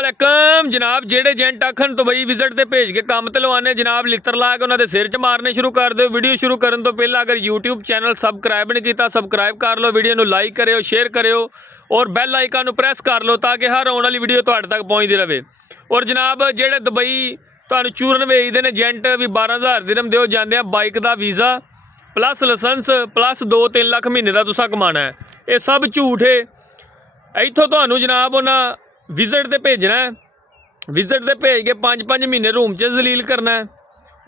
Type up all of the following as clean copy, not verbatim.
वालेकुम जनाब, जेडे जेंट आखन तो बई विजिट ते भेज के काम ते लवाने जनाब लित्र ला के उन्होंने सिर च मारने शुरू कर दो। वीडियो शुरू करने तो पहले अगर यूट्यूब चैनल सबसक्राइब नहीं किया सबसक्राइब कर लो, वीडियो को लाइक करो, शेयर करो और बैल आइकन प्रेस कर लो ताकि हर आने वाली वीडियो तुहाडे तक पहुँचती रहे। और जनाब जेडे दुबई तुहानू चूरन वेचते हैं जेंट भी 12,000 दिरहम दो जाते हैं, बाइक का visa plus licence plus 2-3 lakh महीने का तुसा कमाना है, ये सब झूठ है। इतों तुहानू जनाब उन्हें विजिट ते भेजना है, विजिट ते भेज के 5-5 महीने रूम च जलील करना है,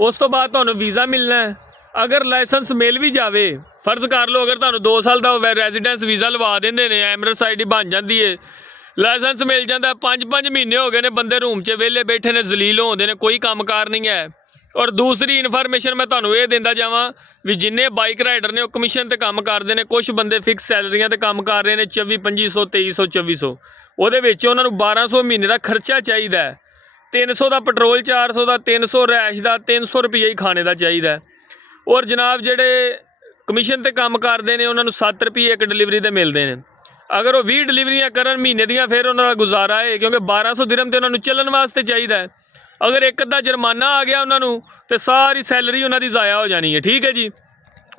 उस तो बाद तुहानू वीज़ा मिलना है। अगर लाइसेंस मिल भी जाए, फर्ज कर लो अगर तुहानू 2 साल का रेजिडेंस वीज़ा लवा देंगे ने, एमरेट्स आईडी बन जाती है, लाइसेंस मिल जाता है, 5-5 महीने हो गए ने बंदे रूम च वेले बैठे ने, जलील होते हैं, कोई कामकार नहीं है। और दूसरी इन्फॉर्मेशन मैं तुहानू ये देंदा जावां भी जिन्ने बाइक राइडर ने कमीशन ते काम करते हैं, कुछ बंदे फिक्स सैलरियां ते काम कर रहे हैं 24-2500 2300 2400, ਉਹਦੇ ਵਿੱਚ ਉਹਨਾਂ ਨੂੰ 1200 ਮਹੀਨੇ ਦਾ ਖਰਚਾ ਚਾਹੀਦਾ ਹੈ, 300 ਦਾ ਪੈਟਰੋਲ 400 ਦਾ 300 ਰੈਸ਼ ਦਾ 300 ਰੁਪਏ ਹੀ ਖਾਣੇ ਦਾ ਚਾਹੀਦਾ। ਔਰ ਜਨਾਬ ਜਿਹੜੇ ਕਮਿਸ਼ਨ ਤੇ ਕੰਮ ਕਰਦੇ ਨੇ ਉਹਨਾਂ ਨੂੰ 7 ਰੁਪਏ ਇੱਕ ਡਿਲੀਵਰੀ ਦੇ ਮਿਲਦੇ ਨੇ। ਅਗਰ ਉਹ 20 ਡਿਲੀਵਰੀਆਂ ਕਰਨ ਮਹੀਨੇ ਦੀਆਂ ਫਿਰ ਉਹਨਾਂ ਦਾ ਗੁਜ਼ਾਰਾ ਹੈ, ਕਿਉਂਕਿ 1200 ਦਿਰਹਮ ਤੇ ਉਹਨਾਂ ਨੂੰ ਚੱਲਣ ਵਾਸਤੇ ਚਾਹੀਦਾ ਹੈ। ਅਗਰ ਇੱਕ ਅੱਧਾ ਜੁਰਮਾਨਾ ਆ ਗਿਆ ਉਹਨਾਂ ਨੂੰ ਤੇ ਸਾਰੀ ਸੈਲਰੀ ਉਹਨਾਂ ਦੀ ਜ਼ਾਇਆ ਹੋ ਜਾਣੀ ਹੈ। ਠੀਕ ਹੈ ਜੀ।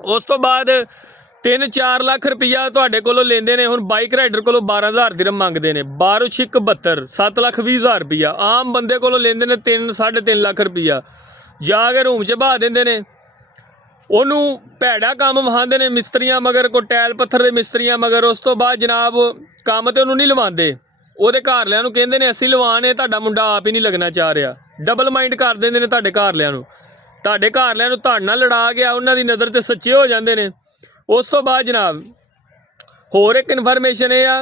ਉਸ ਤੋਂ ਬਾਅਦ 3-4 लाख रुपया तुहाडे कोलों लेंदे ने। हुण बाइक राइडर कोलों 12,000 दिरहम मंगते हैं, 12-6-72 7,20,000 रुपया। आम बंदे कोलों लेंदे ने 3-3.5 लाख रुपया, जाके रूम च बहा देंदे ने, ਉਹਨੂੰ ਭੈੜਾ ਕੰਮ ਵਹਾਉਂਦੇ ਨੇ ਮਿਸਤਰੀਆਂ ਮਗਰ, ਕੋਈ ਟੈਲ ਪੱਥਰ ਦੇ ਮਿਸਤਰੀਆਂ ਮਗਰ। ਉਸ ਤੋਂ ਬਾਅਦ ਜਨਾਬ ਕੰਮ ਤੇ ਉਹਨੂੰ ਨਹੀਂ ਲਵਾਉਂਦੇ, ਉਹਦੇ ਘਰ ਲਿਆਂ ਨੂੰ ਕਹਿੰਦੇ ਨੇ ਅਸੀਂ ਲਵਾਣੇ, ਤੁਹਾਡਾ ਮੁੰਡਾ ਆਪ ਹੀ ਨਹੀਂ ਲੱਗਣਾ ਚਾਹ ਰਿਹਾ। ਡਬਲ ਮਾਈਂਡ ਕਰ ਦਿੰਦੇ ਨੇ ਤੁਹਾਡੇ ਘਰ ਲਿਆਂ ਨੂੰ, ਤੁਹਾਡੇ ਘਰ ਲਿਆਂ ਨੂੰ ਤੁਹਾਡੇ ਨਾਲ ਲੜਾ ਗਿਆ, ਉਹਨਾਂ ਦੀ ਨਜ਼ਰ 'ਚ ਸੱਚੇ ਹੋ ਜਾਂਦੇ ਨੇ। उस तो बाद जनाब होर एक इन्फॉर्मेशन ये आ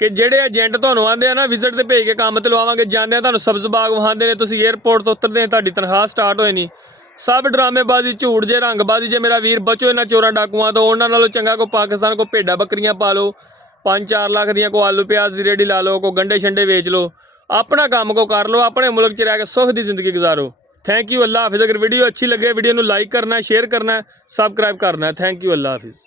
कि जेडे एजेंट तुहानू आंदे आ ना विजिट ते भेज के काम ते लवावांगे, जांदे तुहानू सब्ज़ बाग वहांदे ने, तुसीं एयरपोर्ट तो उतरदे तुहाडी तनख्वाह स्टार्ट होए नहीं। सब ड्रामेबाजी झूठ जे रंगबाजी जे। मेरा वीर बचो इन्हां चोरां डाकुआं तो, उन्हां नालों चंगा को पाकिस्तान को भेड्डां बकरियां पा लो, 5-4 लाख दियां को आलू प्याज की रेहड़ी ला लो, को गंढे शंडे बेच लो, अपना काम को कर लो, अपने मुल्क च रह के सुख की जिंदगी गुजारो। थैंक यू, अल्लाह हाफिज़। अगर वीडियो अच्छी लगे वीडियो को लाइक करना है, शेयर करना है, सबसक्राइब करना है। थैंक यू, अल्लाह हाफिज़।